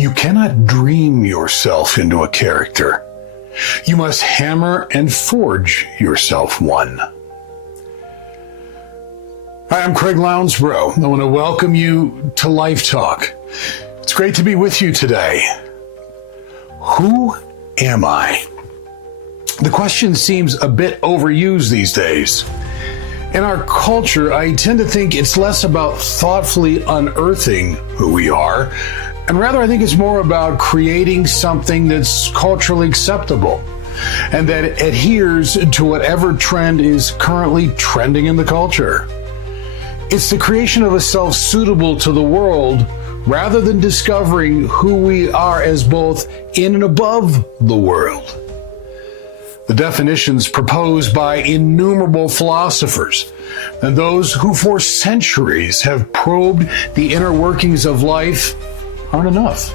You cannot dream yourself into a character. You must hammer and forge yourself one. Hi, I'm Craig Lounsbrough. I want to welcome you to Life Talk. It's great to be with you today. Who am I? The question seems a bit overused these days. In our culture, I tend to think it's less about thoughtfully unearthing who we are, and rather I think it's more about creating something that's culturally acceptable and that adheres to whatever trend is currently trending in the culture. It's the creation of a self suitable to the world rather than discovering who we are as both in and above the world. The definitions proposed by innumerable philosophers and those who for centuries have probed the inner workings of life aren't enough.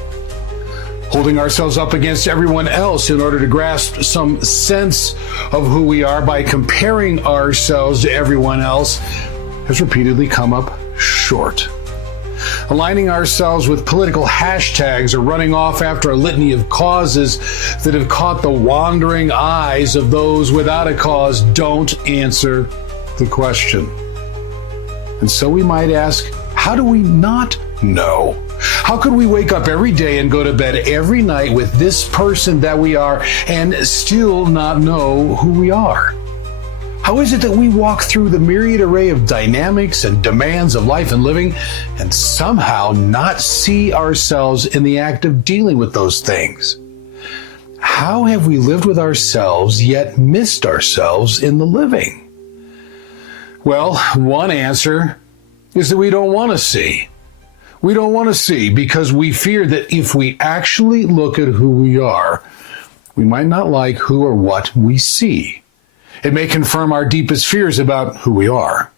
Holding ourselves up against everyone else in order to grasp some sense of who we are by comparing ourselves to everyone else has repeatedly come up short. Aligning ourselves with political hashtags or running off after a litany of causes that have caught the wandering eyes of those without a cause don't answer the question. And so we might ask, how do we not know? How could we wake up every day and go to bed every night with this person that we are and still not know who we are? How is it that we walk through the myriad array of dynamics and demands of life and living and somehow not see ourselves in the act of dealing with those things? How have we lived with ourselves yet missed ourselves in the living? Well, one answer is that we don't want to see. We don't want to see because we fear that if we actually look at who we are, we might not like who or what we see. It may confirm our deepest fears about who we are.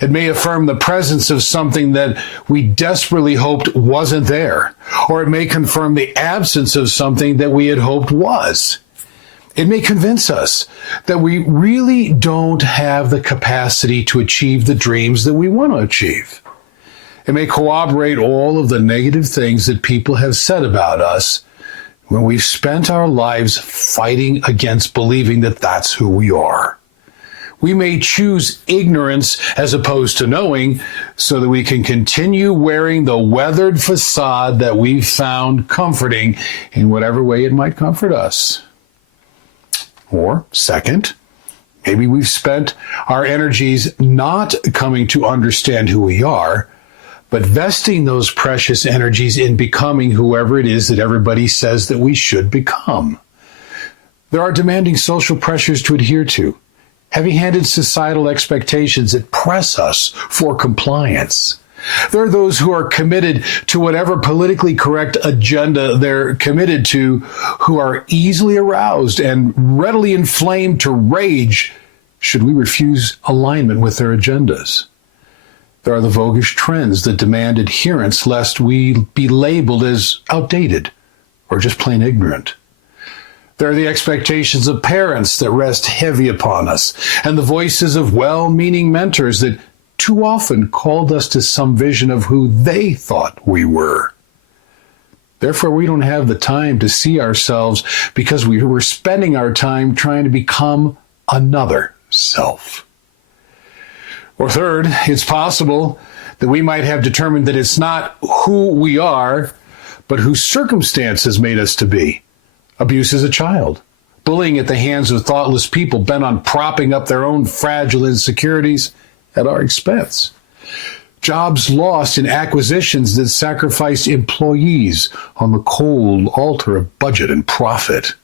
It may affirm the presence of something that we desperately hoped wasn't there, or it may confirm the absence of something that we had hoped was. It may convince us that we really don't have the capacity to achieve the dreams that we want to achieve. It may corroborate all of the negative things that people have said about us when we've spent our lives fighting against believing that that's who we are. We may choose ignorance as opposed to knowing so that we can continue wearing the weathered facade that we've found comforting in whatever way it might comfort us. Or, second, maybe we've spent our energies not coming to understand who we are, but vesting those precious energies in becoming whoever it is that everybody says that we should become. There are demanding social pressures to adhere to, heavy-handed societal expectations that press us for compliance. There are those who are committed to whatever politically correct agenda they're committed to, who are easily aroused and readily inflamed to rage should we refuse alignment with their agendas. There are the voguish trends that demand adherence lest we be labeled as outdated or just plain ignorant. There are the expectations of parents that rest heavy upon us, and the voices of well-meaning mentors that too often called us to some vision of who they thought we were. Therefore, we don't have the time to see ourselves because we were spending our time trying to become another self. Or third, it's possible that we might have determined that it's not who we are, but who circumstances made us to be. Abuse as a child, bullying at the hands of thoughtless people bent on propping up their own fragile insecurities at our expense. Jobs lost in acquisitions that sacrificed employees on the cold altar of budget and profit.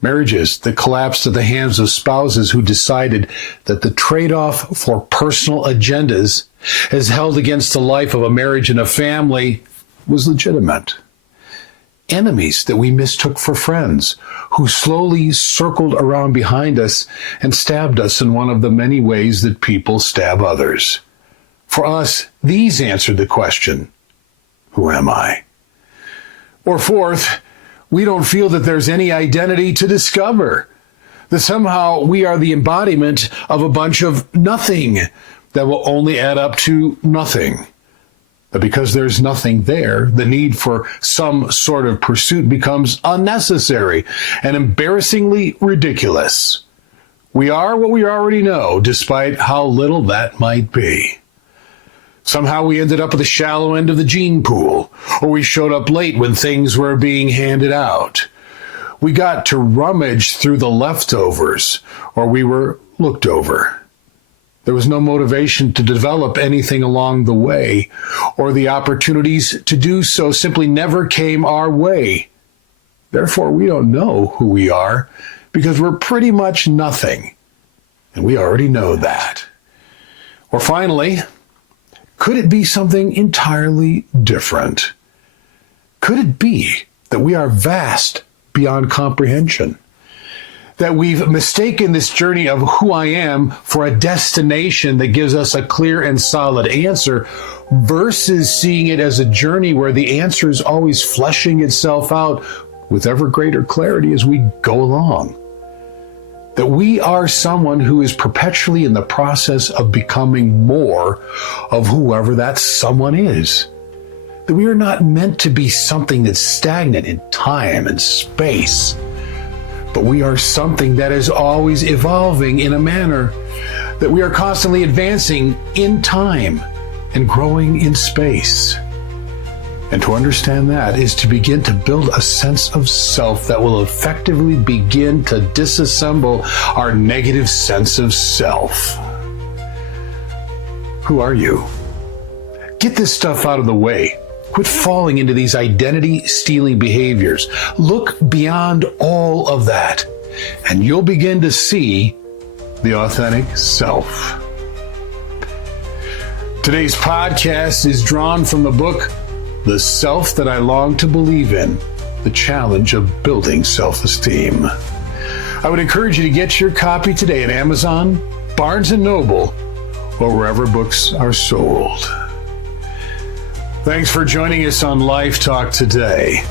Marriages that collapsed at the hands of spouses who decided that the trade-off for personal agendas as held against the life of a marriage and a family was legitimate. Enemies that we mistook for friends who slowly circled around behind us and stabbed us in one of the many ways that people stab others. For us, these answered the question, who am I? Or fourth, we don't feel that there's any identity to discover, that somehow we are the embodiment of a bunch of nothing that will only add up to nothing. That because there's nothing there, the need for some sort of pursuit becomes unnecessary and embarrassingly ridiculous. We are what we already know, despite how little that might be. Somehow we ended up at the shallow end of the gene pool, or we showed up late when things were being handed out. We got to rummage through the leftovers, or we were looked over. There was no motivation to develop anything along the way, or the opportunities to do so simply never came our way. Therefore, we don't know who we are because we're pretty much nothing, and we already know that. Or finally, could it be something entirely different? Could it be that we are vast beyond comprehension? That we've mistaken this journey of who I am for a destination that gives us a clear and solid answer versus seeing it as a journey where the answer is always fleshing itself out with ever greater clarity as we go along. That we are someone who is perpetually in the process of becoming more of whoever that someone is. That we are not meant to be something that's stagnant in time and space, but we are something that is always evolving in a manner that we are constantly advancing in time and growing in space. And to understand that is to begin to build a sense of self that will effectively begin to disassemble our negative sense of self. Who are you? Get this stuff out of the way. Quit falling into these identity-stealing behaviors. Look beyond all of that, and you'll begin to see the authentic self. Today's podcast is drawn from the book, The Self That I Long to Believe In, The Challenge of Building Self-Esteem. I would encourage you to get your copy today at Amazon, Barnes & Noble, or wherever books are sold. Thanks for joining us on Life Talk today.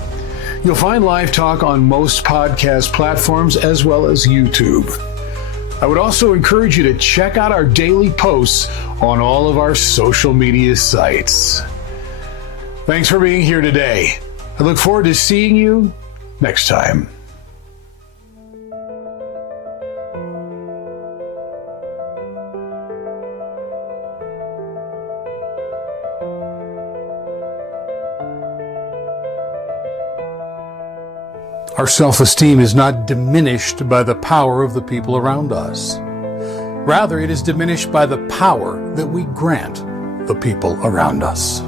You'll find Life Talk on most podcast platforms as well as YouTube. I would also encourage you to check out our daily posts on all of our social media sites. Thanks for being here today. I look forward to seeing you next time. Our self-esteem is not diminished by the power of the people around us. Rather, it is diminished by the power that we grant the people around us.